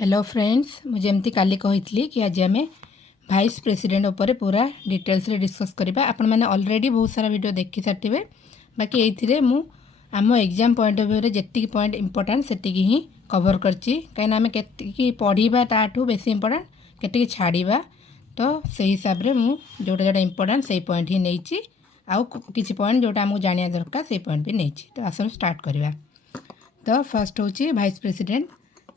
Hello friends, मुझे एमती काली कही कि आज आम भाइस प्रेसिडेंट उपर पूरा डिटेल्स रे डिस्कस करबा। आपण मैंने ऑलरेडी बहुत सारा वीडियो देखि सारे, बाकी ये मु आम एग्जाम पॉइंट ऑफ व्यू रे जेतिकी पॉइंट इंपोर्टेंट सेतिकी ही कवर करची। कहीं आम के पढ़ा ताठू बेसी इंपोर्टेंट के छाड़ा, तो से हिसाब रे मु जोटा जोटा इंपोर्टेंट से पॉइंट ही नहीं आउ किसी पॉइंट जोटा आमको जाना दरकार से पॉइंट भी नहीं। तो आसन स्टार्ट करवा। तो फर्स्ट हूँ vice president,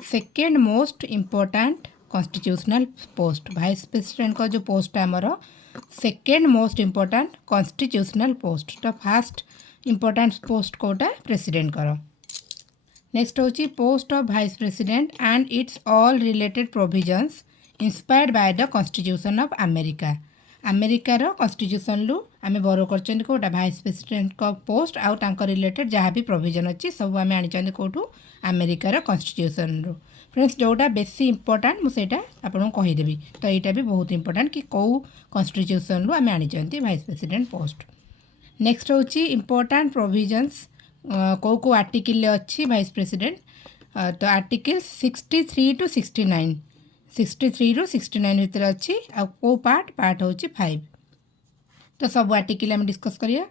second most important constitutional post. Vice president का जो पोस्ट है आमर second most important constitutional post. तो फास्ट इम्पोर्टाट पोस्ट कोटा प्रेसिडेंट कर। नेक्स्ट हूँ post of vice president and its all related provisions inspired by the constitution of America. अमेरिकार constitution रु आम बोरो कर कौटा भाइस प्रेसिडेंट को पोस्ट आउ तांको रिलेटेड जहाँ भी प्रोविजन अच्छी सब आम आनी कौटू अमेरिकार कॉन्स्टिट्यूशन रु। फ्रेंड्स, जोटा बेसी इंपोर्टाट मुझे आपको कहीदेवी। तो यहाँ भी बहुत इंपोर्टाट कि कौ कॉन्स्टिट्यूशन रु आम आनी भाइस प्रेसिडेंट पोस्ट। नेक्स्ट हूँ इंपोर्टाट प्रोविजन्स कौ कौ आर्टिकल अच्छी भाइस प्रेसिडेंट। तो आर्टिकल 63 to 69, 63 ରୁ 69 भितर अच्छी। आउ पार्ट हूँ 5। तो सब आर्टिकल आम डिस्कस करिया।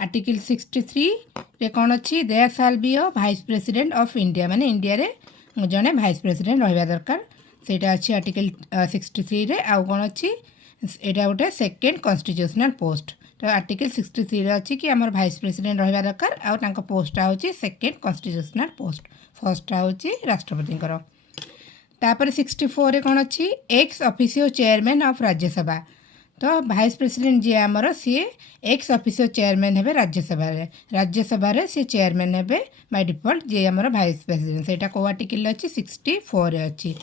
आर्टिकल 63 रे कौन अच्छी, देयर साल be a vice president of India, माने इंडिया रे जने भाइस प्रेसिडेंट रहा दरकार। सेटा अच्छी आर्टिकल 63 रे। आउ कौन अच्छी, एटा गोटे सेकेंड कॉन्स्टिट्यूशनल पोस्ट। तो आर्टिकल 63 रे अच्छी कि आमर भाइस प्रेसिडेंट रहा दरकार। आउ तांको पोस्टा हूँ सेकेंड कॉन्स्टिट्यूशनल पोस्ट। फर्स्टा हूँ राष्ट्रपति। तापर 64 रे कौन अच्छी, ex officio chairman of Rajya Sabha. तो भाइस प्रेसिडेंट जी आमर सी एक्स ऑफिसियो चेयरमैन हे राज्यसभा रे सी चेयरमैन हे बाय डिफॉल्ट जी आमर भाइस प्रेसिडेंट। सेटा को आर्टिकल अच्छी 64 रे अच्छी।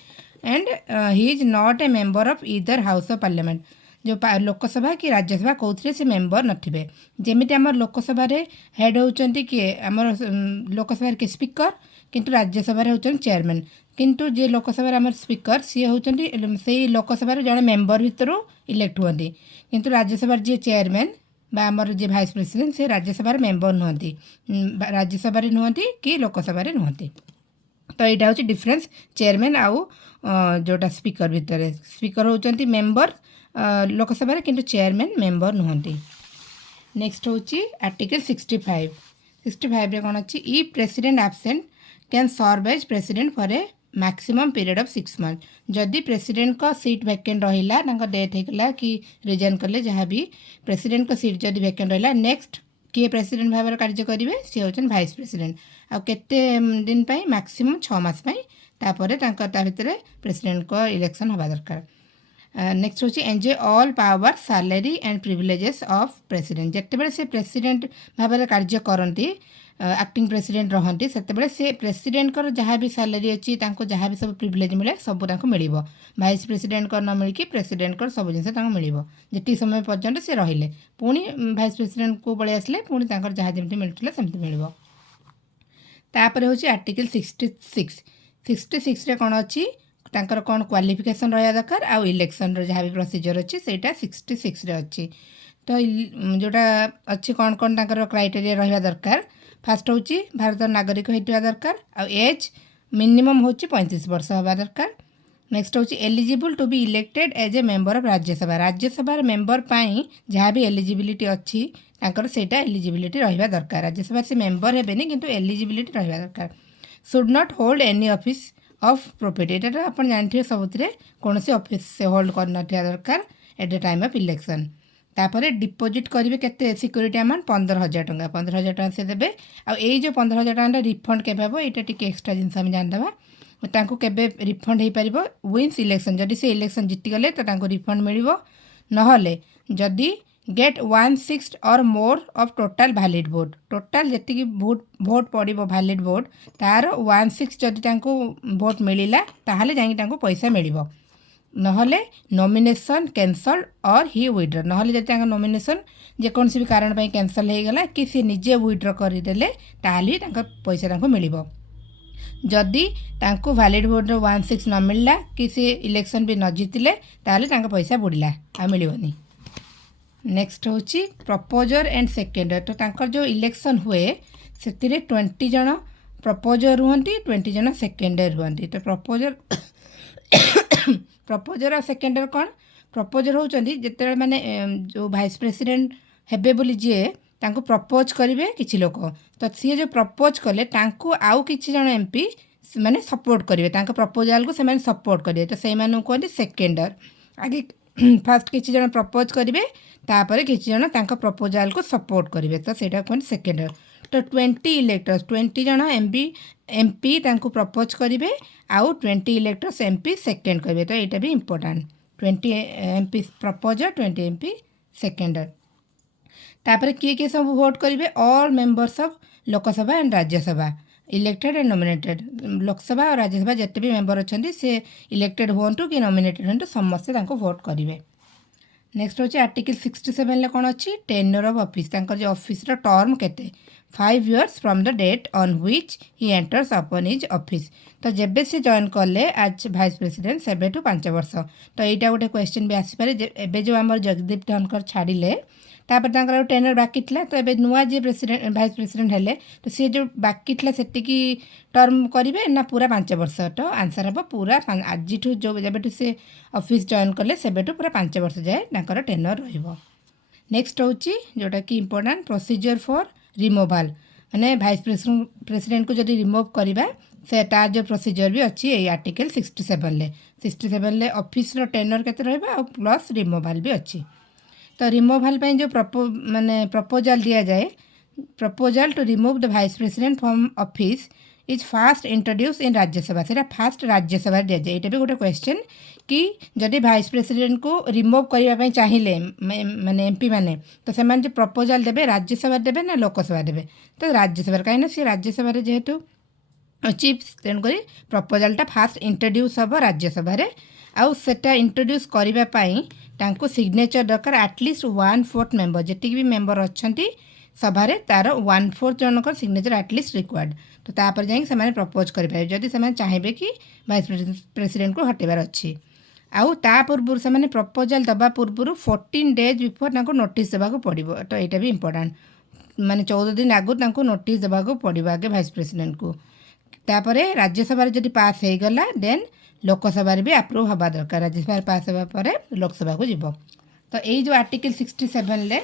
And he is not a member of either house of parliament. जो लोकसभा कि राज्यसभा कौन से मेंबर नथिबे। जेमिति आमर लोकसभा रे हेड होचंती किए आमर लोकसभा के स्पीकर, किंतु राज्यसभा रे होचन चेयरमैन। किंतु जे लोकसभा आमर स्पीकर सी होचंती से लोकसभा जड़े मेंबर भितर इलेक्ट हुआ, किंतु राज्यसभा जी चेयरमैन बा आमर जे भाइस प्रेसिडेंट से राज्यसभा मेंबर नुहंती, राज्यसभा नुहंती कि लोकसभा नुहंती। तो यहाँ हूँ डिफरेन्स चेयरमैन आउ जोटा स्पीकर भितर। स्पीकर होचंती मेंबर लोकसभा किंतु चेयरमैन मेंबर नुहंती। नेक्स्ट हूँ आर्टिकल 65। 65 रे कौन अच्छी, ई president absent can serve as president for a maximum period of 6 month. जदि प्रेसिडेंट को सीट वैकेंट रहा, डेथ होगा कि रिजाइन कले, जहाँ भी प्रेसिडेंट को सीट जदि वैकेंट रहा, नेक्स्ट किए प्रेसिडेंट भाव कार्य करेंगे सी होचन भाइस प्रेसिडेंट। आ केते दिन पाई, मैक्सिमम 6 मास पाई। तापर ता भितर प्रेसिडेंट को इलेक्शन हवा दरकार। नेक्स्ट हूँ enjoy all power salary and privileges of president. जितेबाला से प्रेसिडेंट भाव कार्य करती, एक्टिंग प्रेसिडेंट रहती, से से प्रेसिडेंट को जहाँ भी सैलरी अच्छी जहाँ भी सब प्रिविलेज मिले सब मिल। भाइस प्रेसिडेंट को न मिलि प्रेसिडेंट को सब जिनस मिल जी समय पर्यंत से रहिले। पुणी भाइस प्रेसिडेंट को पलि आसले पुणी जहाँ जमी मिलूला सेमती मिल। तापर हूँ आर्टिकल 66। 66 रे कौन अच्छी, तांकर कौन क्वालिफिकेशन रहा दरकार आउ इलेक्शन जहाँ भी प्रोसीजर अच्छी से 66 रे अच्छी। तो जोटा अच्छी कौन कौन तांकर क्राइटेरिया रहा दरकार। फास्ट हूँ भारत नागरिक होता दरकार। आ एज मिनिमम हूँ 35 वर्ष हवा दरकार। नेक्स्ट हूँ eligible to be elected as a member of Rajya Sabha. Rajya Sabha member पाई जहाँ भी एलिजिबिलिटी अच्छी तांकर सेटा एलिजिबिलिटी रहा दरकार। राज्यसभा से मेंबर हेबेनी किंतु एलिजिबिलिटी रहा दरकार। Should not hold any office of property. ये आप जानते सबुत कौन से ऑफिस से होल्ड करना दरकार at the time of election. तापर डिपोजिट करेंगे केते सिक्योरिटी अमाउंट 15,000 टंका। 15,000 टंका से देवे। आउ जो 15,000 टंका रिफंड केबे हम ये टी एक्सट्रा जिनस आम जानदेवा। तांको केबे रिफंड हो पार विन्स इलेक्शन। जदि से इलेक्शन जीतीगले तो तांको रिफंड मिल ना। जदि get 1/6 or more of total valid vote. Total जी भोट पड़ो वैलिड वोट तार 1/6 जदि भोट मिलला ताहले जाइए पैसा मिल। नहले नॉमिनेशन कैंसल और ही विड्रॉ। नहले जदि नॉमिनेशन जेकोसी भी कारण पर कैंसल हो गला कि सी निजे विड्रॉ करदेले ताहले पैसा मिल। जदि वैलिड वोट 1/6 न मिलला कि सी इलेक्शन भी न जीतिले ताहले पैसा बुड़ला आ मिलनी। नेक्स्ट हूँ प्रपोजर एंड सेकेंडर। तो तांकर जो इलेक्शन हुए से 20 जन प्रपोजर रुहंती, 20 जन सेकेंडर रुहंती। तो प्रपोजर प्रपोजर और सेकेंडर कौन प्रपोजर होउचंदी जेते माने जो भाइस प्रेसिडेंट हेबे बोली जे तांको प्रपोज करिवे किछि लोक तो सी जो प्रपोज कले तांको आउ किछि जण एमपी माने सपोर्ट करिवे तांको प्रपोजल को से माने सपोर्ट करिवे तो से मानु कहते सेकेंडर आगे फास्ट किछि जण प्रपोज करिवे तापर किछि जण तांको प्रपोजल को सपोर्ट करिवे तो सेटा कहते सेकेंडर तो 20 इलेक्टर्स 20 जण एमपी तांको प्रपोज करिवे आउ 20 इलेक्टर्स एमपी सेकेंड करिवे तो एटा भी इंपोर्टेंट 20 एमपी प्रपोजर 20 एमपी सेकेंडर तापर किए सब वोट करेंगे all members of Lok Sabha and Rajya Sabha elected and nominated Lok Sabha और राज्यसभा जिते भी मेंबर अच्छा से इलेक्टेड हूँ कि नॉमिनेटेड हूँ समस्ते वोट करेंगे नेक्स्ट हूँ आर्टिकल 67 कौन अच्छी टेन्योर ऑफ ऑफिस जो ऑफिस टर्म केते 5 years from the date on which he enters upon his office तो जेबे से जॉइन कले आज भाइस प्रेसिडेंट सेबेठू 5 वर्ष तो यहाँ गोटे क्वेश्चन भी आसीपारे एबे जो आम जगदीप धनखड़ छाड़िले तापर तांकर टेनर बाकी था तो ये नुआ जी प्रेसिडेंट भाइस प्रेसिडेंट हेले तो सी जो बाकी था से टर्म करेंगे ना पूरा 5 वर्ष तो आंसर हम पूरा आज जो जब से ऑफिस जॉइन कले सेबेठू पूरा 5 वर्ष जाए टेनर रहिबो नेक्स्ट हूँ जोटा कि इम्पोर्टेंट प्रोसीजर फॉर रिमूवाल माने भाइस प्रेसिडेंट को जब रिमूव करवा से तार जो प्रोसीजर भी अच्छी ये आर्टिकल 67 ऑफिस टेनर केते रहबा और प्लस रिमूवाल भी अच्छी तो रिमूवाल जो माने प्रपोजल दिया जाए proposal to remove the vice president from office is first introduced in Rajya Sabha से फास्ट राज्यसभा दि जाए ये भी गोटे क्वेश्चन कि जदि भाइस प्रेसिडेंट को रिमूव करने चाहिए माने एमपी माने तो से जो प्रपोजल देवे राज्यसभा देवे ना लोकसभा देवे तो राज्यसभा कहीं सी राज्यसभा जेहेतु अच्छी तेणुक प्रपोजलटा फास्ट इंट्रोड्यूस हम राज्यसभा आउ सेटा इंट्रोड्यूस करने सिग्नेचर दरकार एटलिस्ट 1/4 मेंबर जी भी मेंबर अच्छा सभा तार 1/4 जनकर सिग्नेचर एटलिस्ट रिक्वायर्ड तो तापर जाए से प्रपोज करेंगे जदि से चाहिए कि भाइस प्रेसिडेंट को हटेबार अच्छी आउ ता पूर्व से प्रपोजल दबा पूर्व 14 days बिफोर नोटिस देवाक पड़ो तो यहाँ भी इम्पोर्टाट माने 14 दिन आगु नोटिस देवाक पड़ो आगे भाइस प्रेसिडेंट को तापर राज्यसभा जब पास हो गला देन लोकसभा भी अप्रूव हवा दरकार राज्यसभा पास होगा लोकसभा को जीव तो यही जो आर्टिकल 67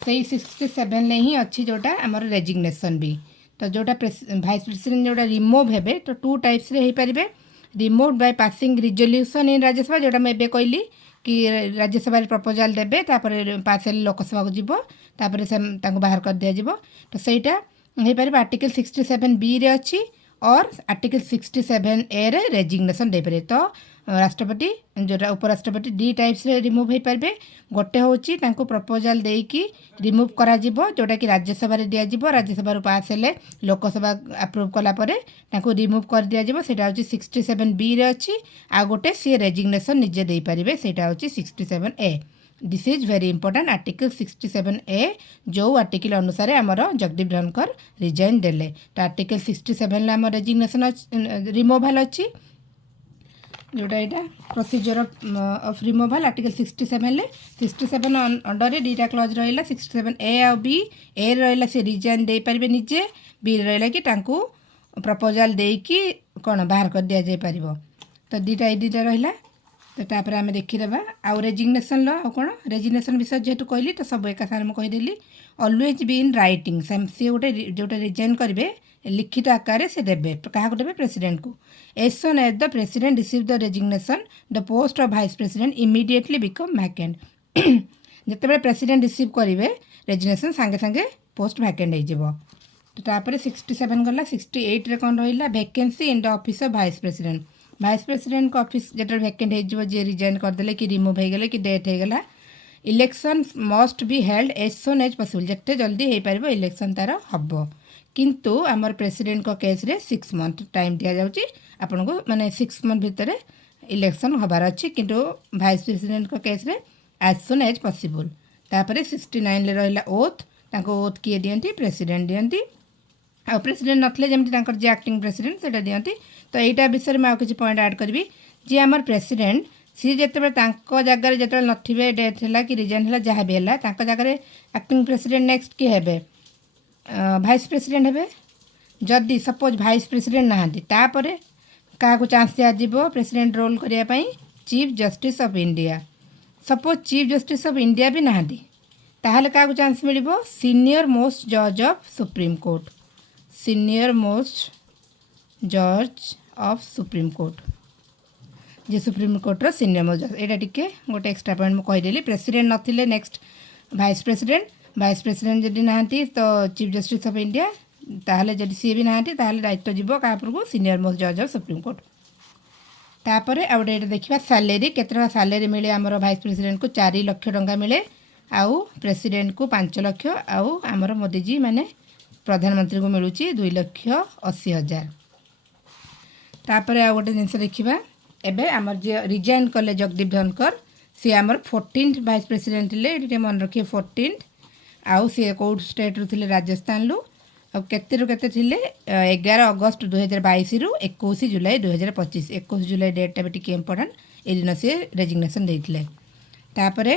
से 67 ही अच्छी जोटा आमर रेजिग्नेशन भी तो जोटा भाइस प्रेसिडेंट जोटा रिमूव हे तो 2 types रे हो पारे remove by passing resolution in Rajya Sabha जोटा मुझे कहली कि राज्यसभा प्रपोजल देवे तापर पास लोकसभा को जीव तापर से बाहर कर दिया तो सहीटा हो पारे आर्टिकल 67B रे अच्छी और आर्टिकल 67A रे रेजिग्नेशन दे पारे तो राष्ट्रपति जोटा उपराष्ट्रपति 2 types रे रिमूव हो पारे गोटे हूँ प्रपोजल देकी रिमूव करा जोटा कि राज्यसभा रे दिया जिवो राज्यसभा पास हेले लोकसभा अप्रूव कलापर रिमूव कर दिया सेटा हूँ 67B रे अच्छी आ गोटे सी रेजिग्नेशन निजे दे पारे सेटा हूँ 67A this is very important article 67A जो आर्टिकल अनुसार आमर जगदीप धनखड़ रिजाइन देले तो आर्टिकल 67 आम रेजिग्नेशन रिमूवाल अच्छी जोटा यहाँ procedure of removal article 67 under 2टा क्लज रहा 67A और B ए रहा से रिजाइन दे पारे निजे बी रहा कि प्रपोजल देकी कौन बाहर कर दि जापर तो 2टा रहा तो तापर आम देखीदेवा आउ रेजिग्नेशन लो कौन रेजिग्नेशन विषय जेहेतु कहली तो सब एक सारे मुझे कहीदेली ऑलवेज बी इन राइटिंग सी गोटे जोटा रिजाइन करेंगे लिखित आकार से देवे क्या देवे प्रेसिडेंट को as soon as the president receive the resignation the post of vice president immediately become vacant जिते प्रेसिडेंट रिसीव करेंगे रेजिग्नेशन सांगे सांगे पोस्ट वैकेंट हो तो तापर 67 गला 68 रे कौन रहा vacancy in the office of vice president vice president को ऑफिस जो वैकेंट हो जी रिजाइन करदे कि रिमूव हो गले कि डेथ हो गला election must be held as soon as possible जिते जल्दी हो पार इलेक्शन तार हम किंतु आमर प्रेसिडेंट को केस रे 6 month टाइम दि जाऊँगी आपन को माने 6 month भितर इलेक्शन हबार अच्छी किंतु भाइस प्रेसिडेंट को केस रे एज सोन एज पॉसिबल तापर 69 रहा ओथ ओथ किए दियंती प्रेसिडेंट दियंती आ प्रेसिडेंट नथले जमती जे एक्टिंग प्रेसिडेंट सेटा दियंती तो यहाँ विषय में किसी पॉइंट ऐड करी जी आमर प्रेसिडेंट सी जिते जगार जो नथिबे डेथ है कि रिजाइन है जहाँ भी है जगार एक्टिंग प्रेसिडेंट नेक्स्ट किए हे भाइस प्रेसिडेंट हे जदि सपोज भाइस प्रेसिडेंट नहांती तापर क्या चान्स दिज्व प्रेसिडेंट रोल करने chief justice of India suppose chief justice of India भी नहांती ताहले क्या चान्स मिल सीनियर मोस्ट जज of supreme court senior most जज of supreme court J supreme कोर्टर senior most जज यहाँ टी गोटे एक्सट्रा पॉइंट मुझे कहीदेली प्रेसिडेंट नथिले नेक्स्ट वाइस प्रेसिडेंट जदि नहांती तो चीफ जस्टिस ऑफ इंडिया ताहले जदि सी भी नहांती ताहले दायित्व जीव क्या सीनियर मोस्ट जज ऑफ सुप्रीम कोर्ट तापर आ गए देखा सैलेरी केते सैलेरी मिले आमर वाइस प्रेसिडेंट को 4 लाख टंका मिले आउ प्रेसिडेंट को 5 लाख आउ आमर मोदीजी माने प्रधानमंत्री को मिलूँ 2,80,000 तापर आ गए जिन देखा एबे आमर जे रिजाइन कले जगदीप धनकर सी आमर 14th वाइस प्रेसिडेंट थे मन रखिए 14th आउ सी कौ स्टेट रू थे राजस्थान रू केते 11 अगस्त 2022 रु 21 जुलाई 2025 21 जुलाई डेटा भी टी इम्पोर्टाट ये दिन सी रेजिग्नेशन देते तापर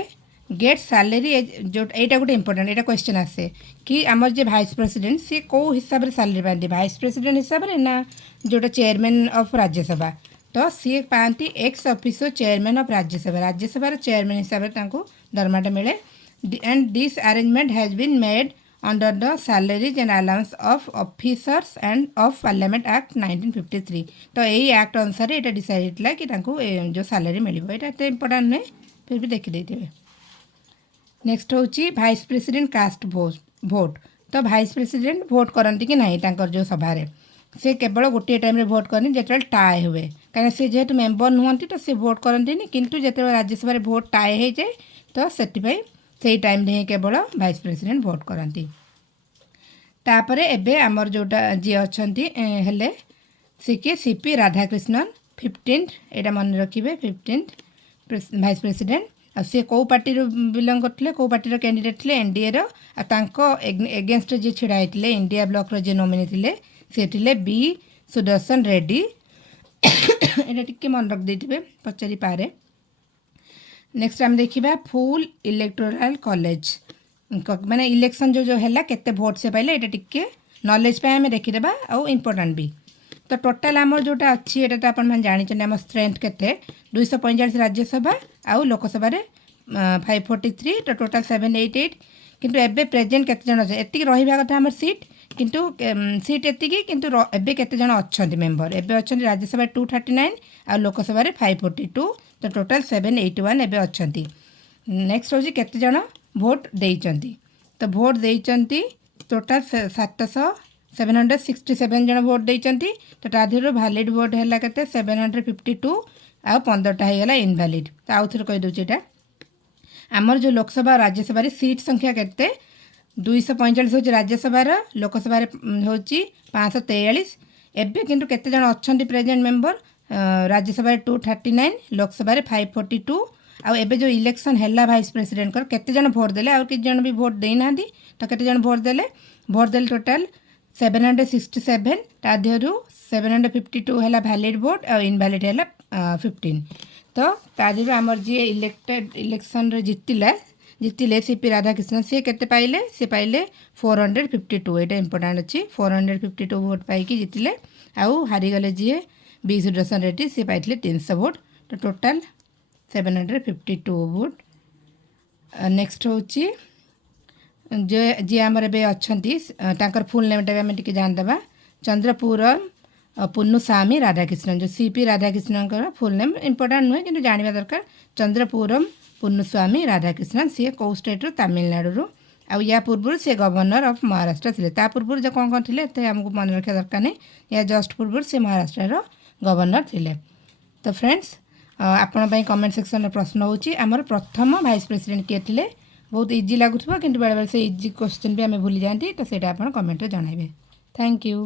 गेट सैलेरी जो यहाँ गोटे इम्पोर्टाट यहाँ क्वेश्चन आसे कि आमर जे भाइस प्रेसिडेंट सी कौ हिसाब से सैलेरी पाती भाइस प्रेसिडेंट हिसाब से ना जोटा चेयरमैन ऑफ राज्यसभा तो सी पाती ex officer chairman of Rajya Sabha chairman हिसाब से दरमाटा मिले and this arrangement has been made under the salaries and allowance of officers and of parliament act 1953 तो यही एक्ट अनुसार ये डिसाइड है कि जो सैलरी मिले यहाँ तो इम्पोर्टाट नुहे फिर भी देखिदे नेक्स्ट हूँ भाइस प्रेसिडेंट कास्ट भोट तो भाइस प्रेसिडेंट भोट करती कि ना जो सभा से केवल गोटे टाइम भोट करनी जो टाए हुए कहीं से जेहेतु मेंबर नुहति तो सी भोट करती किंतु जो राज्यसभा भोट टाए हो जाए तो से टाइम ही केवल भाइस प्रेसिडेंट भोट करती तापर एबे आमर जोटा जी अच्छा हेले सी के सीपी राधाकृष्णन 15th यहाँ मन रखिए 15th भाइस प्रेसिडेंट आ सी कौ पार्टी बिलंग करते कौ पार्टी कैंडिडेट थे एनडीए एगेन्स्ट जी छिड़ा होते इंडिया ब्लॉक जी नोमिनी थे सी थे बी सुदर्शन रेड्डी यहाँ टी मन रख देते पचारि पारे नेक्स्ट आम देखा फुल इलेक्टोरल कॉलेज माने इलेक्शन जो है केते वोट से पाइले ये टिके नॉलेज पे आम देखीदेबा आउ इम्पोर्टाट भी तो टोटाल आमर जोटा अच्छी ये तो आप जानी आम स्ट्रेंथ के 245 राज्यसभा आउ लोकसभा 543 तो टोटाल 788 किंतु एबे प्रेजेंट केते जण एति रहिबा कथा हमर सीट किंतु सीट एति किंतु एबे केते जण अछंती मेंबर एबे अछंती राज्यसभा 239 आ लोकसभा 542 तो टोटाल 781 एबे अछंती नेक्स्ट होची केते जण भोट देइचंती तो भोट देइचंती टोटाल 767 जण भोट देइचंती तो ताधीर वैलिड भोट हैला केते 752 आ 15टा हेगला इनवैलिड तो आउ थर कहि दोची एटा आमर जो लोकसभा और राज्यसभा सीट संख्या केते 245 हूँ राज्यसभा लोकसभा हूँ 543 एबे किंतु केते जण अछंती प्रेजेंट मेंबर राज्यसभा 239 लोकसभा 542 आ एबे जो इलेक्शन हैला भाइस प्रेसिडेंट कर केते जण भोट देले और किछ जण भी भोट देई नांदी तो केते जण भोट देले टोटल 767 ता देहरु 752 हैला वैलिड भोट और इनवैलिड हैला 15 तो ता देहरु हमर जे इलेक्टेड इलेक्शन रे जितिले सीपी राधाकृष्णन सी केते पाइले सी पाइले 452 यहाँ इम्पोर्टाट अच्छी 452 भोट पाइकी जितिले आउ हारीगले जी बी सुदर्शन रेड्डी सी पाइले 300 भोट तो टोटाल 752 भोट नेक्स्ट हूँ जो जी आमर ए अच्छा फुल नेमटा भी टी जानदेवा चंद्रपुरम पुन्नुसामी राधाकृष्णन जो CP Radhakrishnan full name important नुहे कि जानवा दरकार चंद्रपुरम पुन्नुस्वामी राधाकृष्णन सी कौ स्टेट तमिलनाडु आउ या पूर्व सी गवर्नर ऑफ महाराष्ट्र थे पूर्व जो कौन थे आमको मन रखा दरकार नहीं या जस्ट पूर्व से महाराष्ट्र गवर्नर थे तो फ्रेंड्स आपण कमेंट सेक्शन में प्रश्न होची आमर प्रथम भाइस प्रेसिडेंट किए थे बहुत इजी लगुवा कि बेले बेले से इजी क्वेश्चन भी आम भूली जाती तो ସେଇଟା ଆପଣ कमेंट जनइबे थैंक यू।